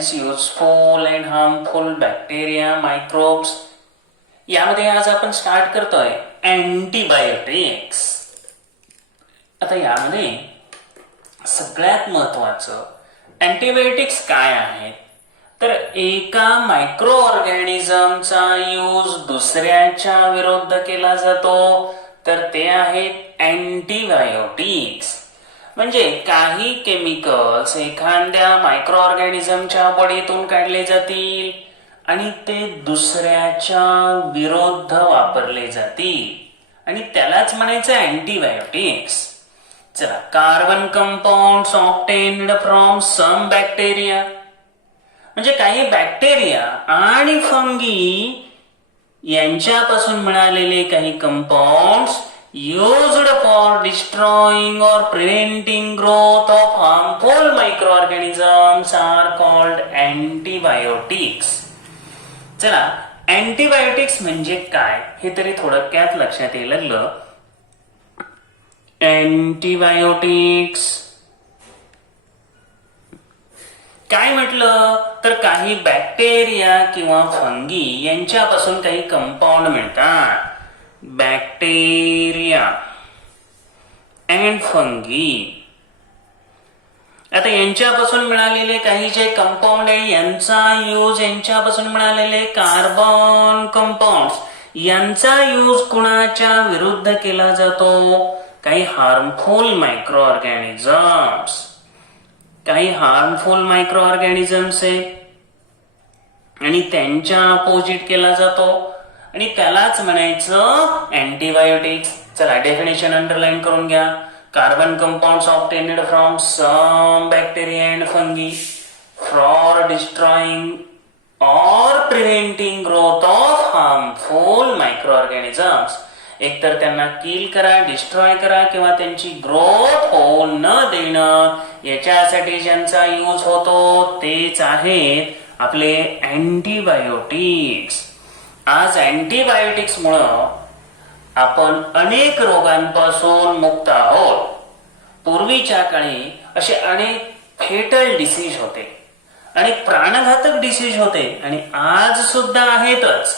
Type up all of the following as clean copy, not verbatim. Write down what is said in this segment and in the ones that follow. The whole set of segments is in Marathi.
Against useful and harmful bacteria microbes. यामध्ये आज आपण स्टार्ट करतोय अँटीबायोटिक्स. आता यामध्ये सगळ्यात महत्वाचं अँटीबायोटिक्स काय आहेत तर एका मायक्रो ऑर्गॅनिझमचा यूज दुसऱ्याच्या विरुद्ध केला जातो तर ते आहेत अँटीबायोटिक्स. म्हणजे काही केमिकल्स एखाद्या मायक्रो ऑर्गॅनिझमच्या बॉडीतून काढले जातील आणि ते दुसऱ्याच्या विरुद्ध वापरले जातील आणि त्यालाच म्हणायचं अँटीबायोटिक्स. चला, carbon compounds obtained from some bacteria म्हणजे काही बॅक्टेरिया आणि फंगी यांच्यापासून मिळालेले काही compounds used for destroying or preventing growth of harmful microorganisms are called antibiotics. चला, अँटीबायोटिक्स म्हणजे काय हे तरी थोडक्यात लक्षात येईल लागलं. अँटीबायोटिक्स काय म्हटलं तर काही बॅक्टेरिया किंवा फंगी यांच्यापासून काही कंपाऊंड मिळतात. Bacteria and fungi. आता यांच्यापासून मिळालेले काही जे कंपाऊंड आहे यांचा यूज, यांच्यापासून मिळालेले कार्बन कंपाऊंड्स यांचा यूज कुणाच्या विरुद्ध केला जातो. काही हार्मफुल मायक्रो ऑर्गॅनिझम्स. काही हार्मफुल मायक्रो ऑर्गॅनिझम्स आहे आणि त्यांच्या अपोजिट केला जातो आणि त्यालाच म्हणायचं अँटीबायोटिक्स. चला, डेफिनेशन अंडरलाईन करून घ्या. Carbon compounds obtained from some bacteria and fungi for destroying or preventing growth of harmful micro organisms. एकतर त्यांना किल करा, डिस्ट्रॉय करा किंवा त्यांची ग्रोथ होऊ न देणं याच्यासाठी ज्यांचा यूज होतो तेच आहेत आपले अँटीबायोटिक्स. आज अँटीबायोटिक्स मुळे आपण अनेक रोगांपासून मुक्त आहोत. पूर्वीच्या काळी असे अनेक फेटल डिसीज होते, अनेक प्राणघातक डिसीज होते आणि आज सुद्धा आहेतच.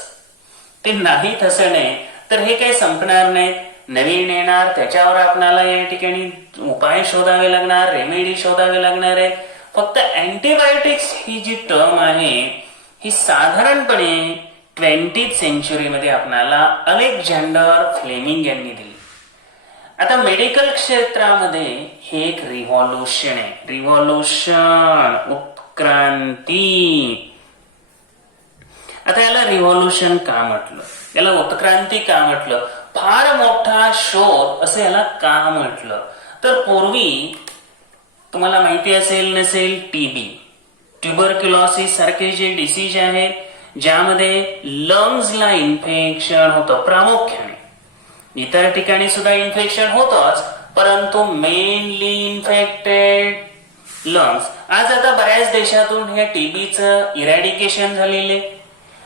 ते नाहीत असं नाही तर हे काही संपणार नाहीत. नवीन येणार, त्याच्यावर आपल्याला या ठिकाणी उपाय शोधावे लागणार, रेमेडी शोधावे लागणार आहे. फक्त अँटीबायोटिक्स ही जी टर्म आहे ही साधारणपणे 20th सेंचुरीमध्ये आपल्याला अलेक्झांडर फ्लेमिंग यांनी दिली. आता मेडिकल क्षेत्रामध्ये हे एक रिव्हॉल्युशन आहे. रिव्हॉल्युशन, उत्क्रांती. आता याला रिव्हॉल्युशन का म्हटलं, याला उत्क्रांती का म्हटलं, फार मोठा शोध असं याला का म्हटलं तर पूर्वी तुम्हाला माहिती असेल नसेल टीबी, ट्युबरक्युलोसिस सारखे जे डिसीज आहेत ज्यामध्ये लंग्सला इन्फेक्शन होतं प्रामुख्याने. इतर ठिकाणी सुद्धा इन्फेक्शन होतच परंतु मेनली इन्फेक्टेड लंग्स. आज आता बऱ्याच देशातून ह्या टीबीचं इरॅडिकेशन झालेले,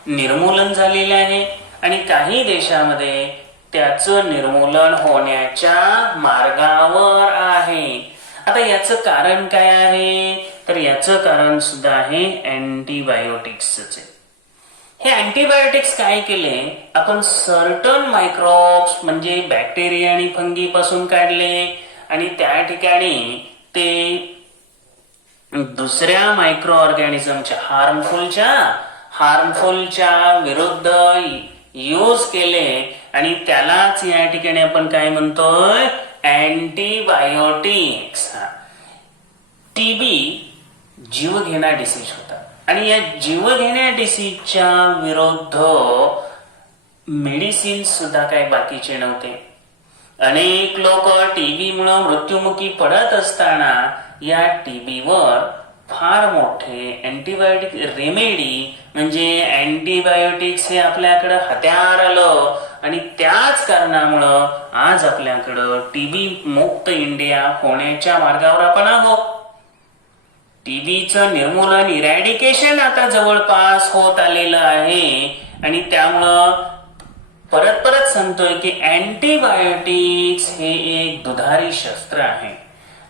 निर्मूलन झालेले आहे आणि काही देशामध्ये त्याचं निर्मूलन होण्याच्या मार्गावर आहे. आता याचं कारण काय आहे तर याचं कारण सुद्धा आहे अँटीबायोटिक्सच आहे. हे अँटीबायोटिक्स काय केले, आपण सर्टन मायक्रोब्स म्हणजे बॅक्टेरिया आणि फंगी पासून काढले आणि त्या ठिकाणी ते दुसऱ्या मायक्रो ऑर्गॅनिझमच्या हार्मफुलच्या विरुद्ध यूज केले आणि त्यालाच या ठिकाणी आपण काय म्हणतोय अँटीबायोटिक्स. टीबी जीवघेणा डिसीज होता आणि या जीवघेण्या डिसीजच्या विरुद्ध मेडिसिन सुद्धा काही बाकीचे नव्हते. अनेक लोक टीबी मुळे मृत्युमुखी पडत असताना या टीबीवर फार मोठे अँटीबायोटिक रेमेडी म्हणजे अँटीबायोटिक्स हे आपल्याकडं हत्यार आलं आणि त्याच कारणामुळं आज आपल्याकडं टीबी मुक्त इंडिया होण्याच्या मार्गावर आपण आहोत. टीबीचं निर्मूलन, इरॅडिकेशन आता जवळपास होत आलेलं आहे आणि त्यामुळं परत सांगतोय की अँटीबायोटिक्स हे एक दुधारी शस्त्र आहे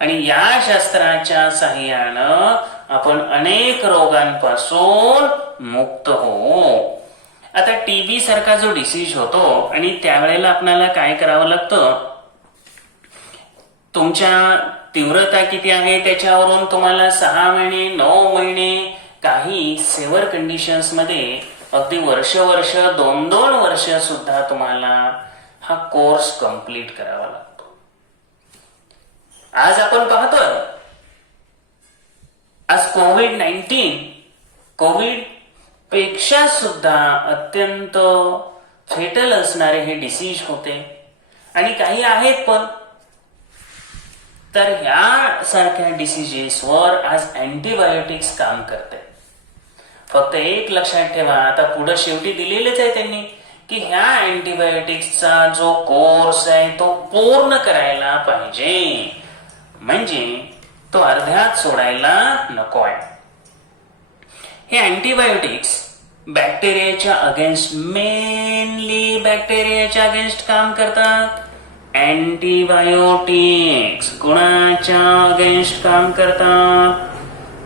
आणि या शस्त्राच्या साह्यानं आपण अनेक रोगांपासून मुक्त होऊ. आता टीबी सारखा जो डिसीज होतो आणि त्यावेळेला आपल्याला काय करावं लागतं, तुमच्या तीव्रता किती आहे त्याच्यावरून तुम्हाला 6 महिने 9 महिने काही सेव्हर कंडिशन्स मध्ये अगदी वर्ष 2-2 वर्ष सुद्धा तुम्हाला हा कोर्स कंप्लीट करावा लागतो. आज आपण पाहतोय, आज कोविड पेक्षा सुद्धा अत्यंत फेटल असणारे हे डिसीज होते आणि काही आहेत पण. तर ह्या सारख्या डिसीजेसवर आज अँटीबायोटिक्स काम करते. फक्त एक लक्षात ठेवा, आता पुढे शेवटी दिलेलेच आहे त्यांनी की ह्या अँटीबायोटिक्सचा जो कोर्स आहे तो पूर्ण करायला पाहिजे, म्हणजे तो अर्ध्यात सोडायला नको आहे. हे अँटीबायोटिक्स बॅक्टेरियाच्या अगेन्स्ट, मेनली बॅक्टेरियाच्या अगेन्स्ट काम करतात. अँटीबायोटिक्स कुणाच्या अगेन्स्ट काम करतात?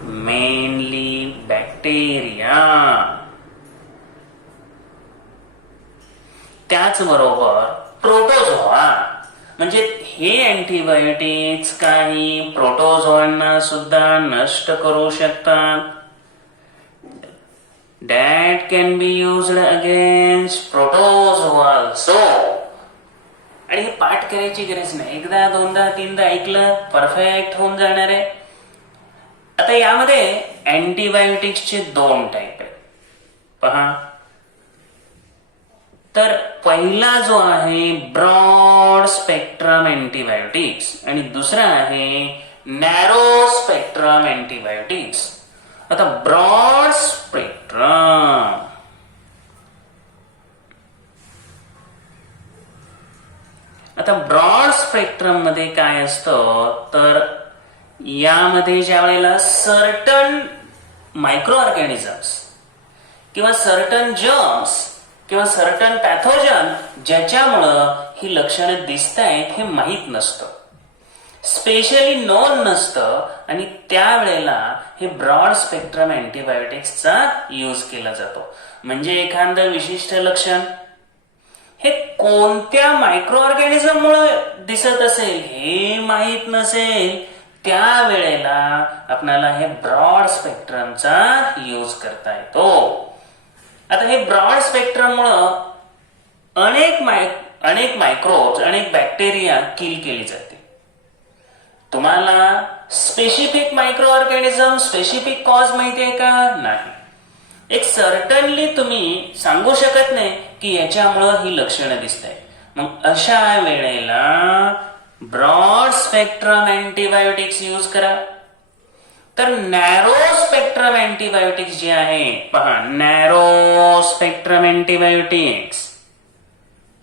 Mainly bacteria. त्याचबरोबर प्रोटोझोआ, म्हणजे हे अँटीबायोटिक्स काही प्रोटोझोआंना सुद्धा नष्ट करू शकतात. That can be used against protozoa also. आणि हे पाठ करायची गरज नाही, एकदा 2दा 3दा ऐकलं परफेक्ट होऊन जाणार आहे. आता यामध्ये अँटीबायोटिक्सचे 2 टाईप आहेत पहा. तर पहिला जो आहे ब्रॉड स्पेक्ट्रम अँटीबायोटिक्स आणि दुसरा आहे नॅरो स्पेक्ट्रम अँटीबायोटिक्स. आता ब्रॉड स्पेक्ट्रम, आता ब्रॉड स्पेक्ट्रम मध्ये काय असतं, तर यामध्ये ज्या वेळेला सर्टन मायक्रो ऑर्गॅनिझम्स किंवा सर्टन जर्म्स किंवा सर्टन पॅथोजन ज्याच्यामुळं ही लक्षणं दिसत आहेत हे माहीत नसतं, स्पेशली नोन नसतं, आणि त्यावेळेला हे ब्रॉड स्पेक्ट्रम अँटीबायोटिक्सचा यूज केला जातो. म्हणजे एखादं विशिष्ट लक्षण हे कोणत्या मायक्रो ऑर्गॅनिझम मुळे दिसत असेल हे माहीत नसेल, त्यावेळेला आपल्याला हे ब्रॉड स्पेक्ट्रमचा यूज करता येतो. आता हे ब्रॉड स्पेक्ट्रम मुळे अनेक मायक्रोब्स, अनेक बॅक्टेरिया किल केली जाते. तुम्हाला specific micro organism, specific cause माहिती आहे का? नाही. एक सर्टनली तुम्ही सांगू शकत नाही की याच्यामुळं ही लक्षणं दिसत आहेत. मग अशा वेळेला ब्रॉड स्पेक्ट्रम अँटीबायोटिक्स यूज करा. तर नॅरो स्पेक्ट्रम अँटीबायोटिक्स जे आहे पहा, narrow spectrum antibiotics,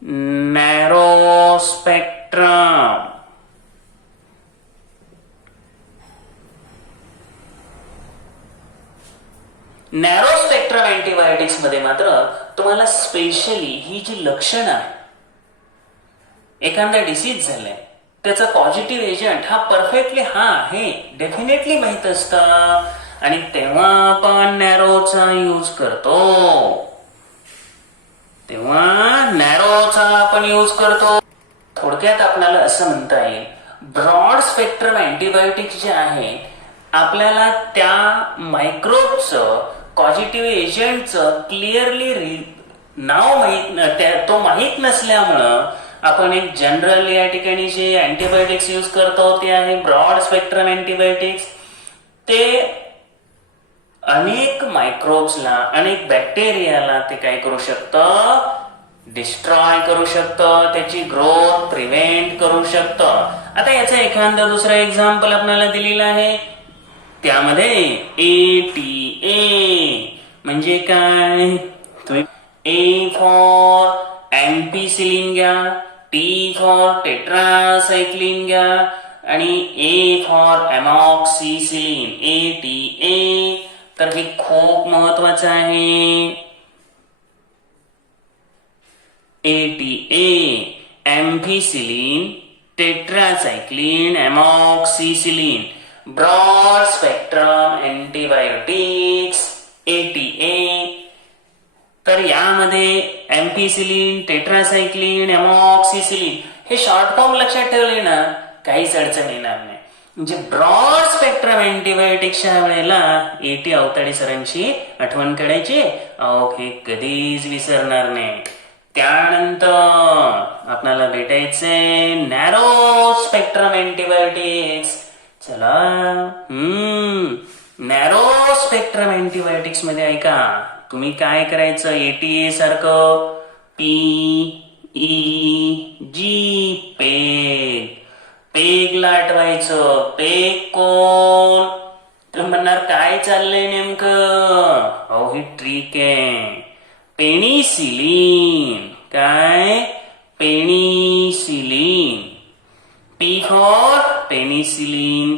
narrow spectrum, narrow spectrum antibiotics मध्ये मात्र तुम्हाला स्पेशली ही जी लक्षणं आहे, एखादा डिसीज झालाय त्याचा पॉझिटिव्ह एजंट हा परफेक्टली हे डेफिनेटली माहित असतं, आणि तेव्हा आपण नॅरोचा यूज करतो. थोडक्यात आपल्याला असं म्हणता येईल, ब्रॉड स्पेक्ट्रम अँटीबायोटिक्स जे आहे आपल्याला त्या मायक्रोबचं, पॉझिटिव्ह एजंटचं क्लिअरली नाव तो माहीत नसल्यामुळं आपण एक जनरल या ठिकाणी जे अँटीबायोटिक्स यूज करतो ते आहे ब्रॉड स्पेक्ट्रम अँटीबायोटिक्स. ते अनेक मायक्रोब्सला, अनेक बॅक्टेरियाला ते काय करू शकतं, डिस्ट्रॉय करू शकतं, त्याची ग्रोथ प्रिव्हेंट करू शकतं. आता याचं एखादं दुसरं एक्झाम्पल आपल्याला दिलेलं आहे, त्यामध्ये ATA म्हणजे काय, A फॉर अँपिसिलिन घ्या, T फॉर टेट्रासायक्लिन घ्या आणि A फॉर अमॉक्सिसिलिन, ATA. तर हे खूप महत्वाचं आहे. ATA, ampicillin, tetracycline, amoxicillin. Broad spectrum antibiotics ATA. तर यामध्ये एम्पिसिलिन, टेट्रासायक्लिन, एमॉक्सिसिलिन हे शॉर्ट फॉर्म लक्षात ठेवले ना काहीच अडचण येणार नाही. म्हणजे ब्रॉड स्पेक्ट्रम अँटीबायोटिक्सच्या वेळेला AT अवताडे सरांची आठवण करायची, अहो हे कधीच विसरणार नाही. त्यानंतर आपल्याला भेटायचंय नॅरो स्पेक्ट्रम अँटीबायोटिक्स. चला नॅरो स्पेक्ट्रम अँटीबायोटिक्स मध्ये ऐका, तुम्ही काय करायचं, ATA सारखं PEG पेग, पेगला आठवायचं. पेग कोण? तुम्ही म्हणणार काय चाललंय नेमकं? अहो ही ट्रिक आहे. पेनिसिलिन. काय? पेनिसिलिन. P for penicillin.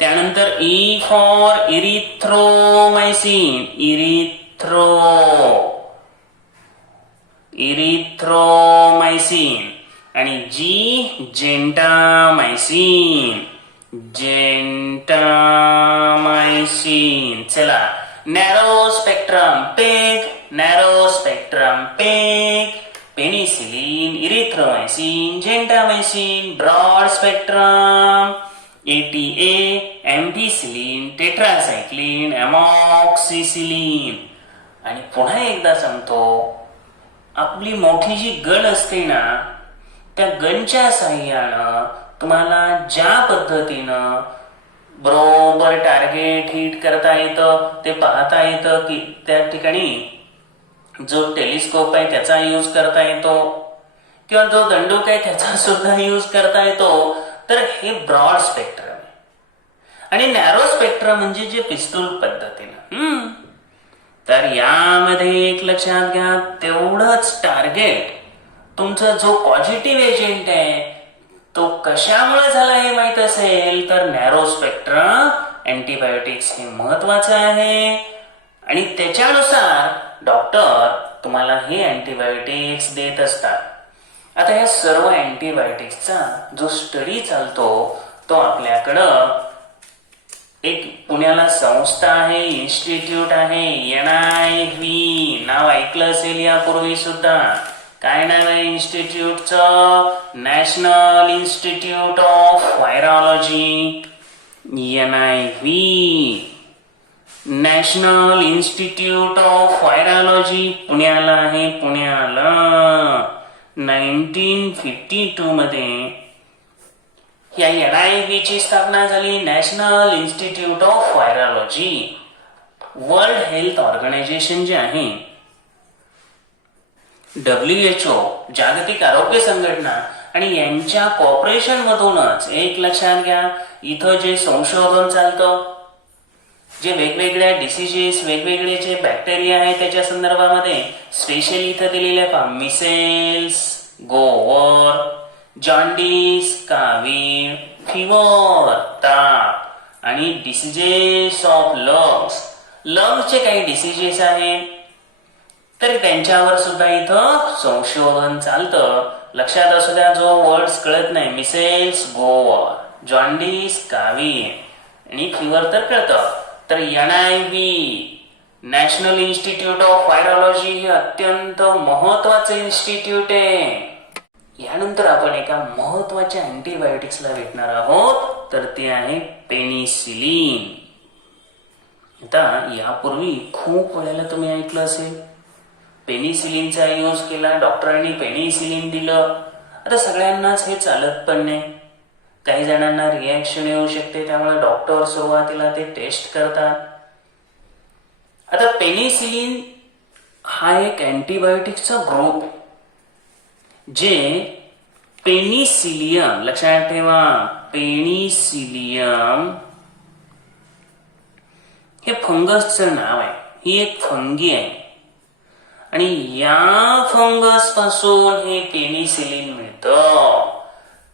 त्यानंतर E फॉर इरिथ्रोमायसिन. इरिथ्रोमायसिन. आणि G जेंटामायसिन. चला narrow spectrum PEG, narrow spectrum PEG, penicillin, erythromycin, gentamicin. Broad spectrum ATA, ampicillin, tetracycline, amoxicillin. आणि पुन्हा एकदा सांगतो, आपली मोठी जी गन असते ना, त्या गनच्या साह्यानं तुम्हाला ज्या पद्धतीनं बरोबर टार्गेट हिट करता येतं ते पाहता येतं, की त्या ठिकाणी जो टेलिस्कोप आहे त्याचा यूज करता येतो किंवा जो दंडूक आहे त्याचा सुद्धा यूज करता येतो. तर हे ब्रॉड स्पेक्ट्रम आहे. आणि नॅरो स्पेक्ट्रम म्हणजे जे पिस्तूल पद्धतीनं. तर यामध्ये एक लक्षात घ्या, तेवढंच टार्गेट तुमचा जो पॉझिटिव्ह एजंट आहे तो कशामुळे झाला हे माहित असेल तर नॅरो स्पेक्ट्रम अँटीबायोटिक्स हे महत्वाचं आहे. आणि त्याच्यानुसार डॉक्टर तुम्हाला हे अँटीबायोटिक्स देत असतात. आता या सर्व अँटीबायोटिक्सचा जो स्टडी चालतो तो आपल्याकडं एक पुण्याला संस्था आहे, इन्स्टिट्यूट आहे, NIV. नाव ऐकलं असेल यापूर्वी सुद्धा. काय नाव आहे इन्स्टिट्यूटचं? National institute of virology, NIV. National institute of virology पुण्याला आहे, पुण्याला. 1952 मध्ये या NIV ची स्थापना झाली, national institute of virology. World health organization जे आहे, WHO जागतिक आरोग्य संघटना, आणि यांच्या कॉर्पोरेशन मधूनच एक लक्षात घ्या, इथं जे संशोधन चालतं, जे वेगवेगळ्या डिसीजेस, वेगवेगळे जे बॅक्टेरिया आहेत त्याच्या संदर्भामध्ये स्पेशली इथं दिलेले पहा, मिसेल्स, गोवर, जॉन्डिस, कावीळ, फिवर, ताप, आणि डिसीजेस ऑफ लंग्सचे काही डिसीजेस आहेत तर त्यांच्यावर सुद्धा इथं संशोधन चालतं. लक्षात असू द्या, जो वर्ड्स कळत नाही, मिसेल्स, गोवर, जॉन्डिस, कावीळ आणि फिवर तर कळतं. तर NIV national institute of virology हे अत्यंत महत्वाचं इन्स्टिट्यूट आहे. यानंतर आपण एका महत्वाच्या अँटीबायोटिक्सला भेटणार आहोत, तर ते आहे पेनिसिलिन. आता यापूर्वी खूप वेळेला तुम्ही ऐकलं असेल, पेनिसिलिनचा यूज केला, डॉक्टरांनी पेनिसिलिन दिलं. आता सगळ्यांनाच हे चालत पण नाही, काही जणांना रिॲक्शन येऊ शकते, त्यामुळे डॉक्टर सुरुवातीला ते टेस्ट करतात. आता पेनिसिलिन हा एक अँटीबायोटिक्सचा ग्रुप आहे जे पेनिसिलियम, लक्षात ठेवा, पेनिसिलियम हे फंगसचं नाव आहे. ही एक फंगी आहे आणि या फंगस पासून हे पेनिसिलिन मिळतं.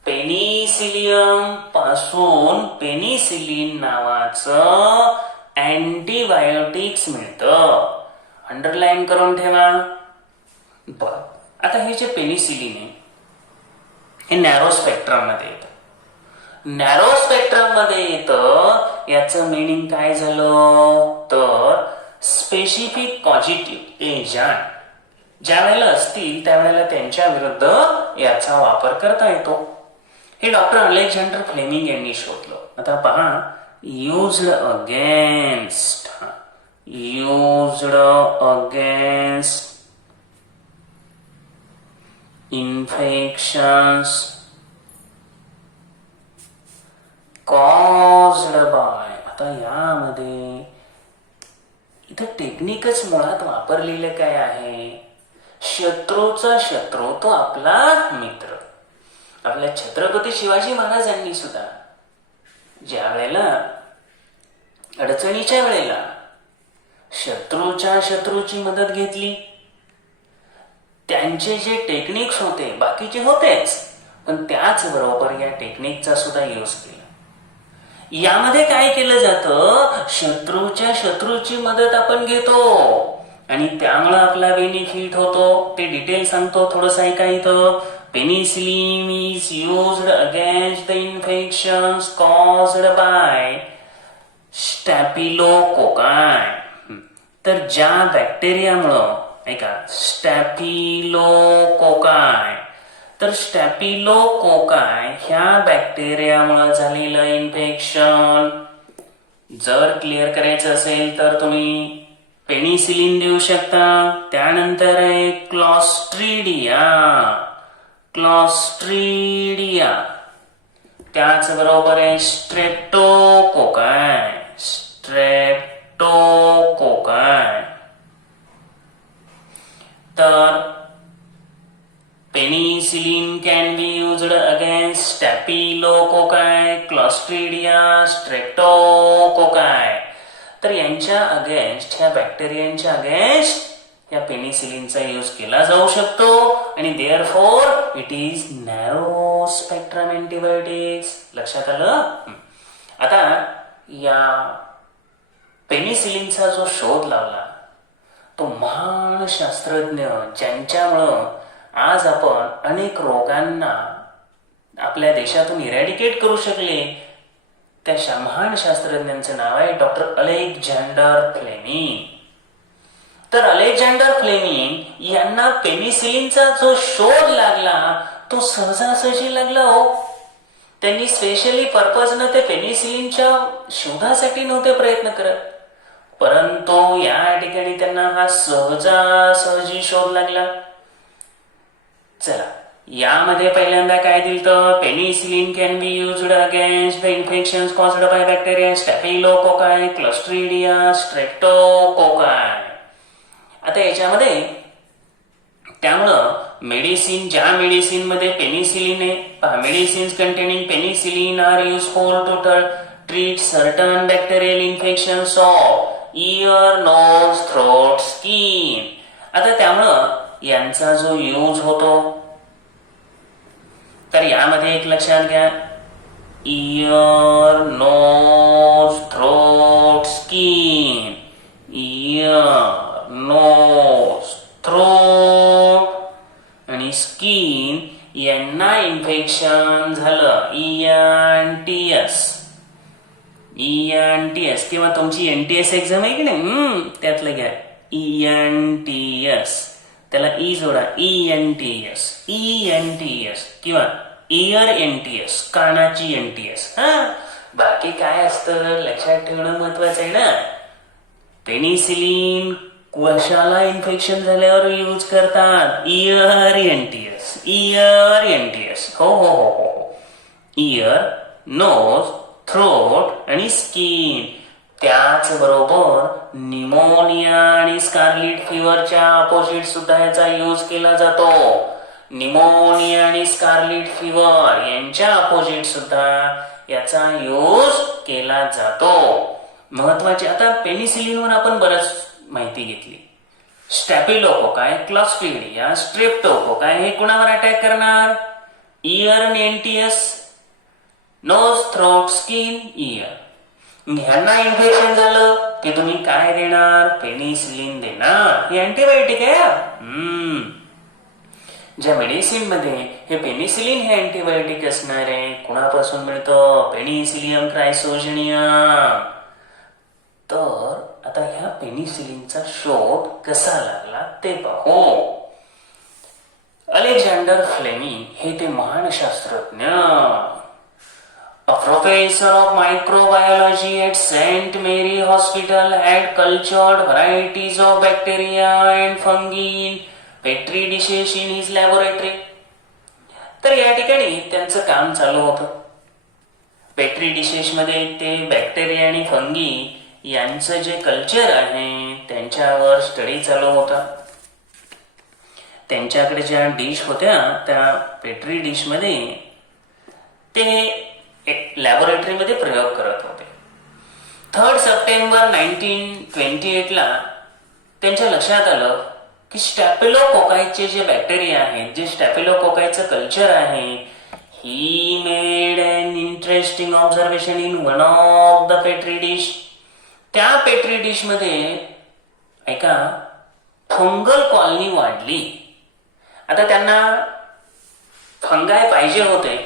पेनिसिलियम पासून पेनिसिलिन नावाचं अँटीबायोटिक्स मिळतं. अंडरलाईन करून ठेवा. बर, आता हे जे पेनिसिलिन आहे हे नॅरो स्पेक्ट्रम मध्ये येतं. नॅरो स्पेक्ट्रम मध्ये येतं. याचं मिनिंग काय झालं तर स्पेसिफिक पॉझिटिव्ह एजंट ज्या वेळेला असतील त्यावेळेला त्यांच्या विरुद्ध याचा वापर करता येतो. हे डॉक्टर अलेक्झांडर फ्लेमिंग यांनी शोधलं. आता पहा, used against infections caused bye. आता यामध्ये इथं टेक्निकच मुळात वापरलेलं काय आहे, शत्रूचा शत्रू तो आपला मित्र. आपल्या छत्रपती शिवाजी महाराजांनी सुद्धा ज्या वेळेला अडचणीच्या वेळेला शत्रूच्या शत्रूची मदत घेतली. त्यांचे जे टेक्निक्स होते बाकीचे होतेच, पण त्याचबरोबर या टेक्निकचा सुद्धा यूज केला. यामध्ये काय केलं जातं, शत्रूच्या शत्रूची मदत आपण घेतो आणि त्यामुळे आपला बेनिफिट होतो. ते डिटेल सांगतो, थोडंसं ऐका इथं. Penicillin is used against the infections caused by staphylococci. तर ज्या बॅक्टेरियामुळं, ऐका, स्टॅफिलोकोकाय, तर स्टॅफिलोकोकाय ह्या बॅक्टेरियामुळे झालेलं इन्फेक्शन जर क्लिअर करायचं असेल तर तुम्ही पेनिसिलिन देऊ शकता. त्यानंतर आहे क्लॉस्ट्रीडिया, त्याचबरोबर आहे स्ट्रेप्टोकोकाय. तर penicillin can be used against staphylococci, clostridia, streptococci. तर यांच्या अगेन्स्ट, ह्या बॅक्टेरियांच्या अगेन्स्ट या पेनिसिलिनचा यूज केला जाऊ शकतो आणि therefore it is narrow spectrum antibiotics. लक्षात आलं. आता या पेनिसिलिनचा जो शोध लावला तो महान शास्त्रज्ञ, ज्यांच्यामुळं आज आपण अनेक रोगांना आपल्या देशातून इरॅडिकेट करू शकले, त्या महान शास्त्रज्ञांचं नाव आहे डॉक्टर अलेक्झांडर फ्लेमिंग. तर अलेक्झांडर फ्लेमिंग यांना पेनिसिलिनचा जो शोध लागला तो सहजासहजी लागला हो. त्यांनी स्पेशली पर्पजनं ते पेनिसिलिनच्या शोधासाठी नव्हते प्रयत्न करत, परंतु या ठिकाणी त्यांना हा सहजासहजी शोध लागला. चला, यामध्ये पहिल्यांदा काय दिलं, penicillin can be used against the infections caused by bacteria staphylococci, clostridia, streptococci. आता याच्यामध्ये त्यामुळं मेडिसिन, ज्या मेडिसिन मध्ये पेनिसिलिन आहे, पहा, medicines containing penicillin are useful to treat certain bacterial infections of ear, nose, throat, skin. आता त्यामुळं यांचा जो यूज होतो, तर यामध्ये एक लक्षात घ्या, ear, nose, throat, skin. Ear, nose, throat आणि स्किन यांना इन्फेक्शन झालं, ENTS किंवा तुमची NTS एक्झाम आहे की नाही, त्यातलं घ्या ENTS, त्याला ई जोडा, ENTS किंवा इयर NTS, कानाची NTS. बाकी काय असतं लक्षात ठेवणं महत्वाचं आहे ना. पेनिसिलिन कशाला इन्फेक्शन झाल्यावर यूज करतात, इयर NTS. हो, इयर, नोज, थ्रोट आणि स्किन. त्याचबरोबर निमोनिया आणि स्कारलेट फिवरच्या अपोजिट सुद्धा याचा यूज केला जातो. निमोनिया आणि स्कारलेट फिवर यांच्या अपोजिट सुद्धा याचा यूज केला जातो. महत्वाचे, आता पेनिसिलिनवर आपण बरंच माहिती घेतली. स्टॅफिलोकोकाय, क्लॉस्ट्रीडिया, स्ट्रेप्टोकोकाय हे कुणावर अटॅक करणार, इयर आणि NTS, nose, throat, skin, ear. ह्यांना इन्फेक्शन झालं की तुम्ही काय देणार, पेनिसिलिन देणार. हे अँटीबायोटिक आहे. ज्या मेडिसिन मध्ये हे पेनिसिलिन हे अँटीबायोटिक असणार आहे, कुणापासून मिळतं? पेनिसिलियम क्रायसोजेनियम. तर आता ह्या पेनिसिलिनचा शोध कसा लागला ते पाहू. अलेक्झांडर फ्लेमिंग हे ते महान शास्त्रज्ञ, a professor of microbiology at St. Mary Hospital, had cultured varieties of bacteria and fungi in petri dishes in his laboratory. तर या ठिकाणी त्यांचं काम चालू होतं. पेट्री डिशेस मध्ये ते बॅक्टेरिया आणि फंगी यांचं जे कल्चर आहे त्यांच्यावर स्टडी चालू होता. त्यांच्याकडे ज्या डिश होत्या त्या पेट्री डिश मध्ये ते एक लॅबोरेटरीमध्ये प्रयोग करत होते. 3 सप्टेंबर 1928 ला त्यांच्या लक्षात आलं की स्टॅफिलोकोकायचे जे बॅक्टेरिया आहेत, जे स्टॅफिलोकोकायचं कल्चर आहे, he made an interesting observation in one of the petri dish. त्या पेट्री डिश मध्ये ऐका फंगल कॉलनी वाढली. आता त्यांना फंगाय पाहिजे होते,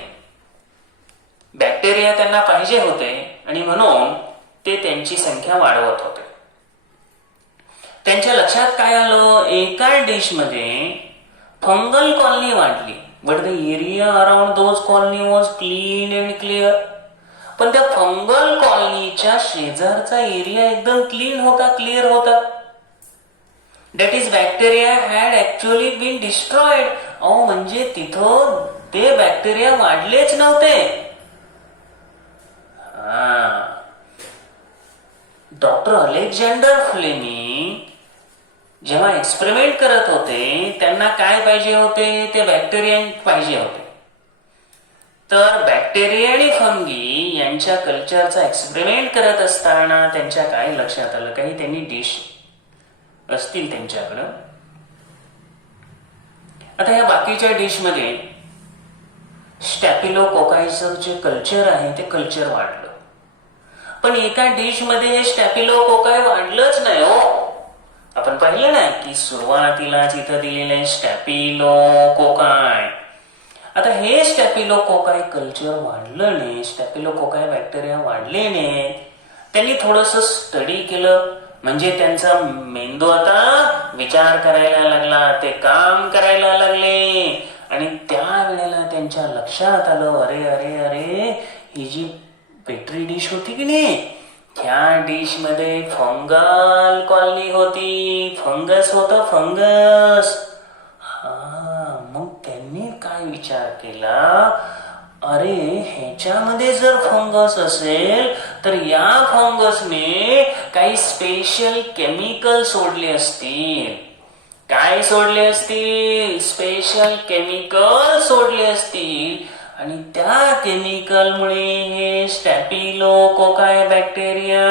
बॅक्टेरिया त्यांना पाहिजे होते आणि म्हणून ते त्यांची संख्या वाढवत होते. त्यांच्या लक्षात काय आलं, एका डिश मध्ये फंगल कॉलनी वाढली, but the area around those colony was clean and clear. पण त्या फंगल कॉलनीच्या शेजारचा एरिया एकदम क्लीन होता, क्लिअर होता. That is bacteria had actually been destroyed. अहो म्हणजे तिथं ते बॅक्टेरिया वाढलेच नव्हते. डॉक्टर अलेक्झांडर फ्लेमिंग जेव्हा एक्सपेरिमेंट करत होते त्यांना काय पाहिजे होते, ते बॅक्टेरिया पाहिजे होते. तर बॅक्टेरिया आणि फंगी यांच्या कल्चरचा एक्सपेरिमेंट करत असताना त्यांच्या काय लक्षात आलं, काही त्यांनी डिश असतील त्यांच्याकडं. आता या बाकीच्या डिश मध्ये स्टॅफिलोकोकायचं जे कल्चर आहे ते कल्चर वाढलं. पण एका डिश मध्ये स्टॅफिलोकोकाय वाढलंच नाही हो. आपण पाहिलं ना की सुरुवातीलाच इथं दिलेले स्टॅफिलोकोकाय. आता हे स्टॅफिलोकोकाय कल्चर वाढलं नाही, स्टॅफिलोकोकाय बॅक्टेरिया वाढले नाही. त्यांनी थोडंसं स्टडी केलं, म्हणजे त्यांचा मेंदू आता विचार करायला लागला, ते काम करायला लागले. आणि त्या वेळेला त्यांच्या लक्षात आलं, अरे अरे अरे ही जी पेट्री डिश होती की नाही, त्या डिश मध्ये फंगल कॉलनी होती, फंगस होतं, फंगस. मग त्यांनी काय विचार केला, अरे ह्याच्यामध्ये जर फंगस असेल तर या फंगसने काही स्पेशल केमिकल सोडले असतील. काय सोडले असतील? स्पेशल केमिकल सोडले असतील. आणि त्या केमिकलमुळे हे स्टॅफिलोकोकाय बॅक्टेरिया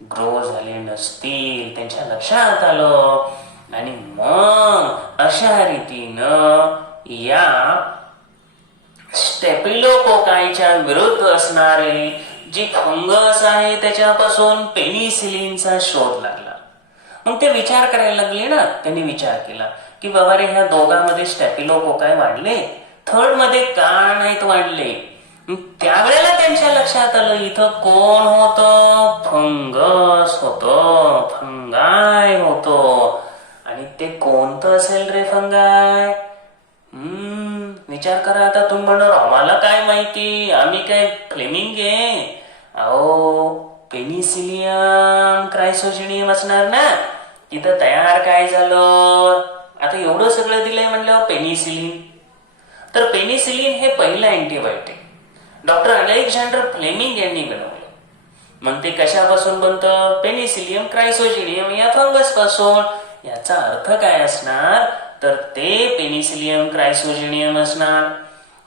ग्रो झाले नसतील. त्यांच्या लक्षात आलं आणि मग अशा रीतीनं या स्टॅफिलोकोकायच्या विरुद्ध असणारे जी फंगस आहे त्याच्यापासून पेनिसिलिनचा शोध लागला. मग ते विचार करायला लागले ना, त्यांनी विचार केला की बाबा रे ह्या दोघांमध्ये स्टॅफिलोकोकाय वाढले, थर्ड मध्ये का नाहीत वाढले. त्यावेळेला त्यांच्या लक्षात आलं इथं कोण होतं, फंगस होतं, फंगाय होतो. आणि ते कोणतं असेल रे फंगाय? विचार करा. आता तुम्ही म्हणणार आम्हाला काय माहिती, आम्ही काय फ्लेमिंग आहे. अहो पेनिसिलियम क्रायसोजेनियम असणार ना. तिथं तयार काय झालं, आता एवढं सगळं दिलंय म्हणलं पेनिसिलिन. तर पेनिसिलिन हे पहिलं अँटीबायोटिक डॉक्टर अलेक्झांडर फ्लेमिंग यांनी बनवलं. मग ते कशापासून बनतं? पेनिसिलियम क्रायसोजेनियम या फंगस पासून. याचा अर्थ काय असणार, तर ते पेनिसिलियम क्रायसोजेनियम असणार.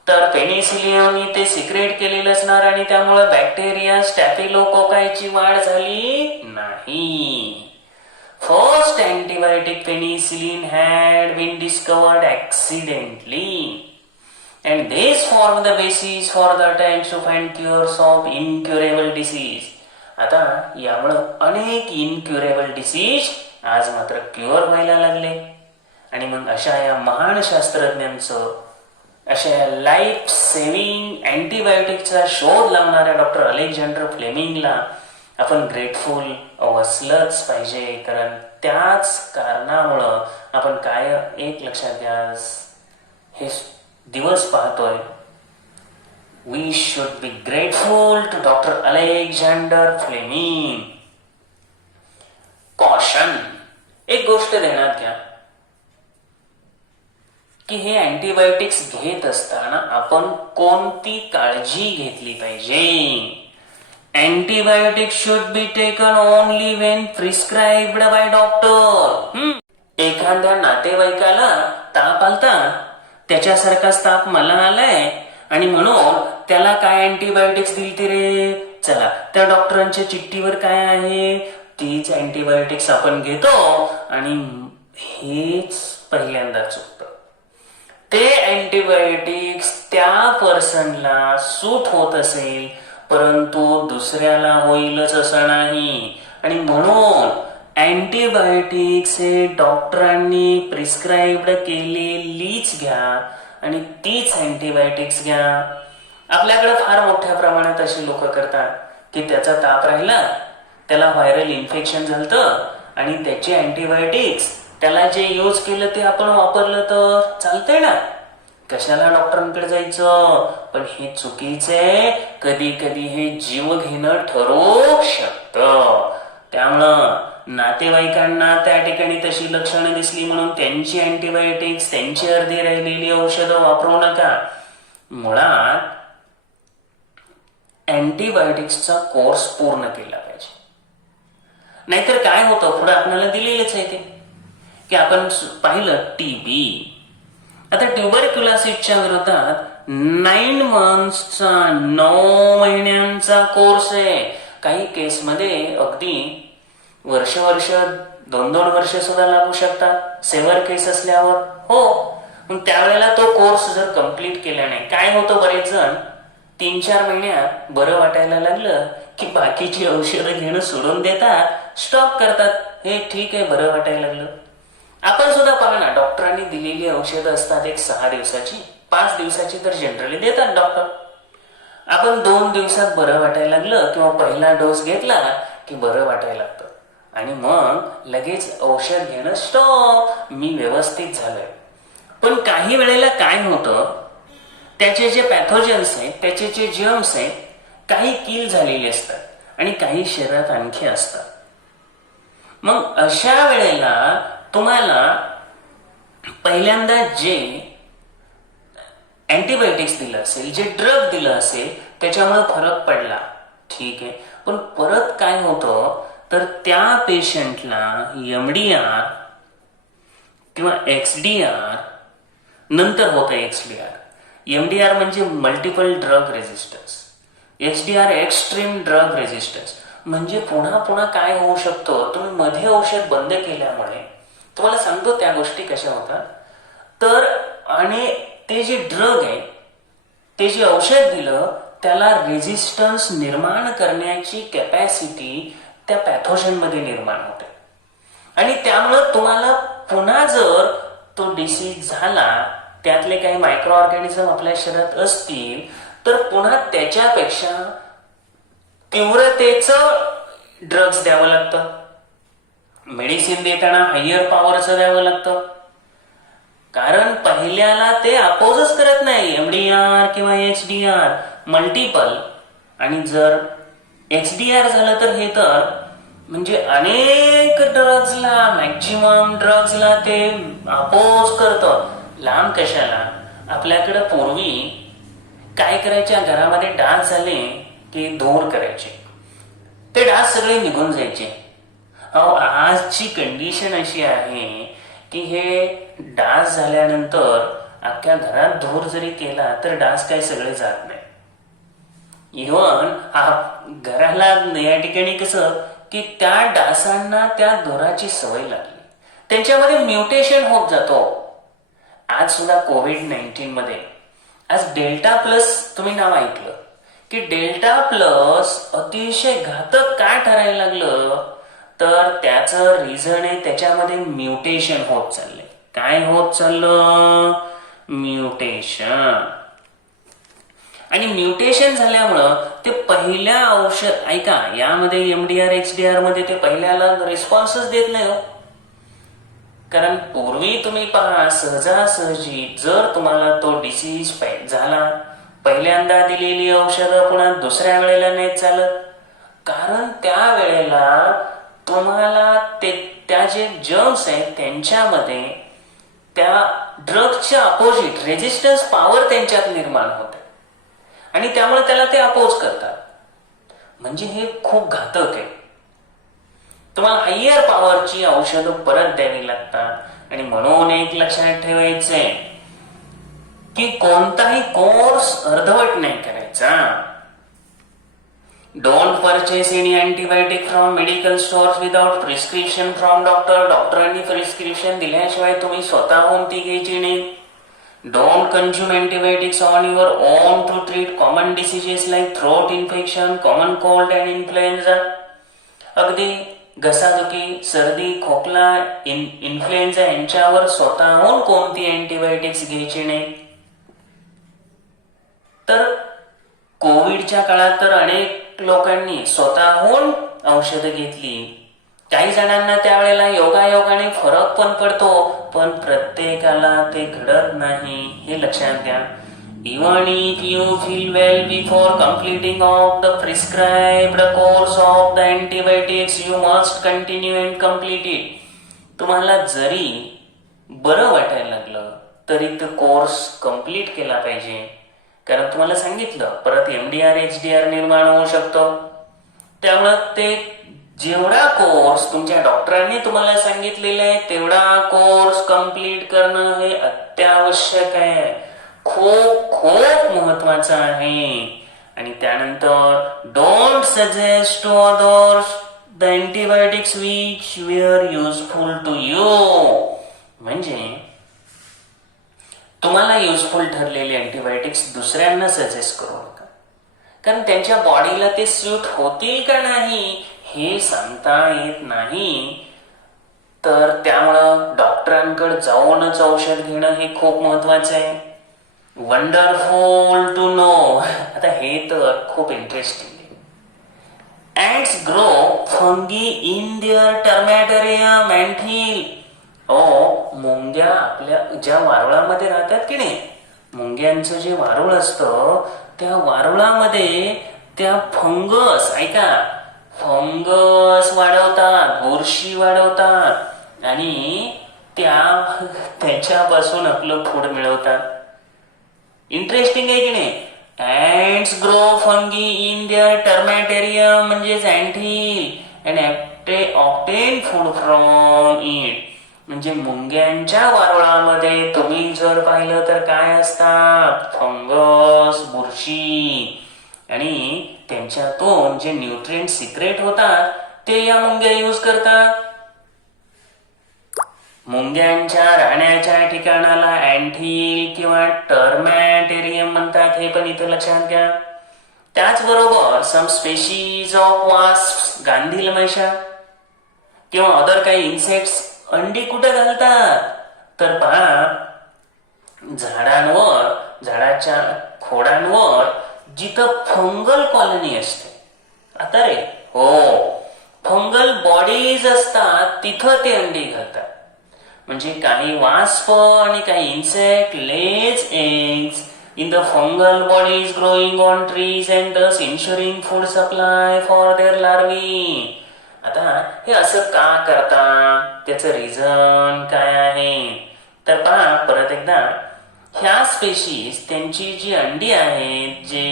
तर पेनिसिलियम ते सिक्रेट केलेलं असणार आणि त्यामुळे बॅक्टेरिया स्टॅफिलोकोकायची वाढ झाली नाही. First antibiotic penicillin had been discovered accidentally, and this formed the basis for the attempts to find cures of incurable disease. आता यामुळे अनेक इनक्युरेबल डिसीज आज मात्र क्युअर व्हायला लागले. आणि मग अशा या महान शास्त्रज्ञांचं, अशा या लाईफ सेव्हिंग अँटीबायोटिकचा शोध लावणाऱ्या डॉक्टर अलेक्झांडर फ्लेमिंगला आपण ग्रेटफुल असलंच पाहिजे. कारण त्याच कारणामुळं आपण काय एक लक्षात घ्या, हे दिवस पाहतोय. We should be grateful to doctor Alexander Fleming. Caution, एक गोष्ट ध्यानात घ्या की हे अँटीबायोटिक्स घेत असताना आपण कोणती काळजी घेतली पाहिजे. Antibiotics should be taken only Wien prescribed by doctor. एखाद्या नातेवाईकाला ताप आलता, त्याच्यासारखाच ताप मला आलाय आणि म्हणून त्याला काय अँटीबायोटिक्स दिलती रे, चला त्या डॉक्टरांच्या चिठ्ठीवर काय आहे तीच अँटीबायोटिक्स आपण घेतो. आणि हेच पहिल्यांदा चुकतं. ते अँटीबायोटिक्स त्या पर्सनला सूट होत असेल, परंतु दुसऱ्याला होईलच असं नाही. आणि म्हणून अँटीबायोटिक्स हे डॉक्टरांनी प्रिस्क्राइब्ड केलेलीच घ्या आणि तीच अँटीबायोटिक्स घ्या. आपल्याकडे फार मोठ्या प्रमाणात अशी लोक करतात की त्याचा ताप राहिला, त्याला व्हायरल इन्फेक्शन झालं आणि त्याचे अँटीबायोटिक्स त्याला जे यूज केलं ते आपण वापरलं तर चालतंय ना, कशाला डॉक्टरांकडे जायचं. पण हे चुकीचं आहे. कधी कधी हे जीव घेणं ठरू शकतं. त्यामुळं नातेवाईकांना त्या ठिकाणी तशी लक्षणं दिसली म्हणून त्यांची अँटीबायोटिक्स, त्यांची अर्धी राहिलेली औषधं वापरू नका. मुळात अँटीबायोटिक्सचा कोर्स पूर्ण केला पाहिजे. नाहीतर काय होतं, पुढे आपल्याला दिलेलंच आहे ते की आपण पाहिलं टीबी. आता ट्युबरक्युलोसिसच्या विरोधात 9 मंथ्सचा 9 महिन्यांचा कोर्स आहे. काही केसमध्ये अगदी वर्ष 2-2 वर्ष सुद्धा लागू शकतात सेव्हर केस असल्यावर. हो, मग त्यावेळेला तो कोर्स जर कम्प्लीट केला नाही, काय होतं, बरेच जण 3-4 महिन्यात बरं वाटायला लागलं की बाकीची औषधं घेणं सोडून देतात, स्टॉप करतात. हे ठीक आहे, बरं वाटायला लागलं. आपण सुद्धा पहा ना, डॉक्टरांनी दिलेली औषधं असतात एक 6 दिवसाची, 5 दिवसाची तर जनरली देतात डॉक्टर. आपण 2 दिवसात बरं वाटायला लागलं किंवा पहिला डोस घेतला की बरं वाटायला लागतं आणि मग लगेच औषध घेणं स्टॉप, मी व्यवस्थित झालोय. पण काही वेळेला काय होतं, त्याचे जे पॅथोजन्स आहेत, त्याचे जे जर्म्स आहेत, काही किल झालेले असतात आणि काही शरीरात आणखी असतात. मग अशा वेळेला तुम्हाला पहिल्यांदा जे अँटीबायोटिक्स दिलं असेल, जे ड्रग दिलं असेल, त्याच्यामुळे फरक पडला, ठीक आहे. पण परत काय होतं तर त्या पेशंटला एमडीआर किंवा एक्सडीआर, नंतर होतं एक्सडीआर. एमडीआर म्हणजे multiple drug resistance, XDR extreme drug resistance. म्हणजे पुन्हा पुन्हा काय होऊ शकतं, तुम्ही मध्ये औषध बंद केल्यामुळे, तुम्हाला सांगतो त्या गोष्टी कशा होतात तर, आणि ते जे ड्रग आहे, ते जे औषध दिलं त्याला रेजिस्टन्स निर्माण करण्याची कॅपॅसिटी त्या पॅथोजन मध्ये निर्माण होते. आणि त्यामुळं तुम्हाला पुन्हा जर तो डिसीज झाला, त्यातले काही मायक्रो ऑर्गॅनिझम आपल्या शरीरात असतील, तर पुन्हा त्याच्यापेक्षा तीव्रतेचं ड्रग्स द्यावं लागतं. मेडिसिन देताना हायर पॉवरचं द्यावं लागतं. कारण पहिल्याला ते अपोजच करत नाही, एमडीआर किंवा एक्सडीआर, मल्टिपल. आणि जर एक्सडीआर झालं तर हे तर म्हणजे अनेक ड्रग्सला, मॅक्झिमम ड्रग्सला ते अपोज करतं. लांब कशाला. आपल्याकडे पूर्वी काय करायच्या, घरामध्ये डास झाले की दूर करायचे, ते डास सगळे निघून जायचे. आजची कंडिशन अशी आहे की हे डास झाल्यानंतर अख्ख्या घरात धूर जरी केला तर डास काही सगळे जात नाही. इव्हन घराला या ठिकाणी कसं की त्या डासांना त्या धुराची सवय लागली, त्यांच्यामध्ये म्युटेशन होत जातो. आज सुद्धा कोविड-19 मध्ये आज डेल्टा प्लस तुम्ही नाव ऐकलं की डेल्टा प्लस अतिशय घातक काय ठरायला लागलं तर त्याचं रिझन आहे त्याच्यामध्ये म्युटेशन होत चाललंय. काय होत चाललं? म्युटेशन. आणि म्युटेशन झाल्यामुळं ते पहिल्या औषध, ऐका, यामध्ये MDR HDR मध्ये ते पहिल्याला रिस्पॉन्सच देत नाही हो. कारण पूर्वी तुम्ही पहा, सहजासहजी जर तुम्हाला तो डिसीज झाला, पहिल्यांदा दिलेली औषधं पुन्हा दुसऱ्या वेळेला नाही चालत. कारण त्या वेळेला तुम्हाला त्या जे जर्म्स आहेत त्यांच्यामध्ये त्या ड्रग्सच्या अपोजिट रेजिस्टन्स पॉवर त्यांच्यात निर्माण होते आणि त्यामुळे त्याला ते अपोज करतात. म्हणजे हे खूप घातक आहे. तुम्हाला हायर पॉवरची औषधं परत द्यावी लागतात. आणि म्हणून एक लक्षात ठेवायचंय की कोणताही कोर्स अर्धवट नाही करायचा. Don't purchase any antibiotic from medical stores without prescription from doctor. डॉक्टरांनी प्रिस्क्रिप्शन दिल्याशिवाय तुम्ही स्वतःहून ती घ्यायची नाही. Don't consume antibiotics on your own to treat common diseases like throat infection, common cold and influenza. अगदी घसादुखी, सर्दी, खोकला, इन्फ्लुएन्झा यांच्यावर स्वतःहून कोणती अँटीबायोटिक्स घ्यायची नाही. तर कोविडच्या काळात तर अनेक लोकांनी स्वतःहून औषधं घेतली. काही जणांना त्यावेळेला योगायोगाने फरक पण पडतो, पण प्रत्येकाला ते घडत नाही, हे लक्षात घ्या. Even if you feel well before completing of the prescribed course of the antibiotics, you must continue and complete it. तुम्हाला जरी बरं वाटायला लागलं तरी तो कोर्स कम्प्लीट केला पाहिजे. कारण तुम्हाला सांगितलं परत MDR HDR निर्माण होऊ शकतो. त्यामुळं ते जेवढा कोर्स तुमच्या डॉक्टरांनी तुम्हाला सांगितलेला आहे तेवढा कोर्स कम्प्लीट करणं हे अत्यावश्यक आहे. खूप खूप महत्वाचं आहे. आणि त्यानंतर don't suggest to others the antibiotics which were useful to you. म्हणजे तुम्हाला युजफुल ठरलेले अँटीबायोटिक्स दुसऱ्यांना सजेस्ट करू नका. कारण त्यांच्या बॉडीला ते सूट होतील का नाही हे सांगता येत नाही. तर त्यामुळं डॉक्टरांकडे जाऊनच औषध घेणं हे खूप महत्वाचं आहे. Wonderful to know. आता हे तर खूप इंटरेस्टिंग आहे. ants grow fungi in their termitarium anthill. मुंग्या आपल्या ज्या वारुळामध्ये राहतात की नाही, मुंग्यांचं जे वारुळ असतं त्या वारुळामध्ये त्या फंगस, ऐका, फंगस वाढवतात, बुरशी वाढवतात आणि त्याच्यापासून आपलं फूड मिळवतात. इंटरेस्टिंग आहे की नाही. ants grow fungi in their termitarium म्हणजेच anthill and obtain food from it. म्हणजे मुंग्यांच्या वारुळामध्ये तुम्ही जर पाहिलं तर काय असतात, फंगस, बुरशी, आणि त्यांच्यातून जे न्यूट्रिएंट सिक्रेट होतात ते या मुंग्या यूज करतात. मुंग्यांच्या राहण्याच्या ठिकाणाला अँथिल किंवा टर्मॅटेरियम म्हणतात, हे पण इथं लक्षात घ्या. त्याचबरोबर सम स्पेशीज ऑफ वास्प, गांधील माशा किंवा अदर काही इन्सेक्ट्स अंडी कुठे घालतात तर पहा, झाडांवर, झाडाच्या खोडांवर जिथं फंगल कॉलनी असते. आता रे फंगल बॉडीज असतात तिथं ते अंडी घालतात. म्हणजे काही वास्प आणि काही insect Lay's eggs in the fungal bodies growing on trees and thus ensuring food supply for their larvae. आता हे असं का करतात, त्याचं रिझन काय आहे तर पहा परत एकदा. ह्या स्पेशीज त्यांची जी अंडी आहेत, जे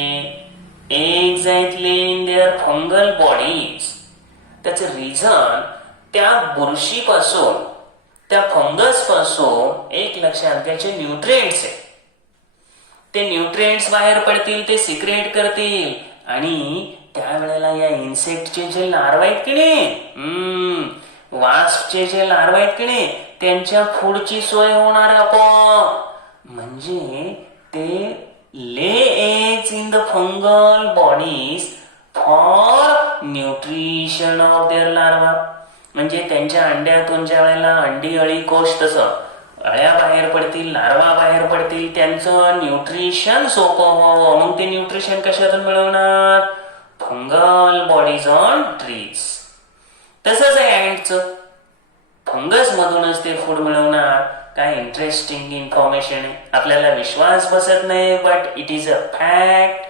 एग्ज आहेत इन देअर फंगल बॉडीज, त्याचं रिझन त्या बुरशीपासून, त्या फंगस पासून एक लक्षात घ्यायचे न्यूट्रिएंट्स आहे. ते न्यूट्रिएंट्स बाहेर पडतील, ते सिक्रेट करतील आणि त्यावेळेला या इन्सेक्टचे जे लार्वा आहेत की नाही, वास्पचे जे लार्वा आहेत की नाही, त्यांच्या फूडची सोय होणार आपोआप. म्हणजे ते lay eggs in the fungal bodies for nutrition of their larva. म्हणजे त्यांच्या अंड्यातून ज्या वेळेला अंडी अळी कोश, तसं अळ्या बाहेर पडतील, लार्वा बाहेर पडतील, त्यांचं न्यूट्रिशन सोपं व्हावं. मग ते न्यूट्रिशन कशातून मिळवणार? Fungal bodies on trees. तसंच आहे ऍंटचं, फंगस मधूनच ते फूड मिळवणार. काय इंटरेस्टिंग इन्फॉर्मेशन आहे. आपल्याला विश्वास बसत नाही, but it is a fact.